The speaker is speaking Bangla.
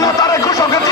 স্বাধীনতার ঘোষক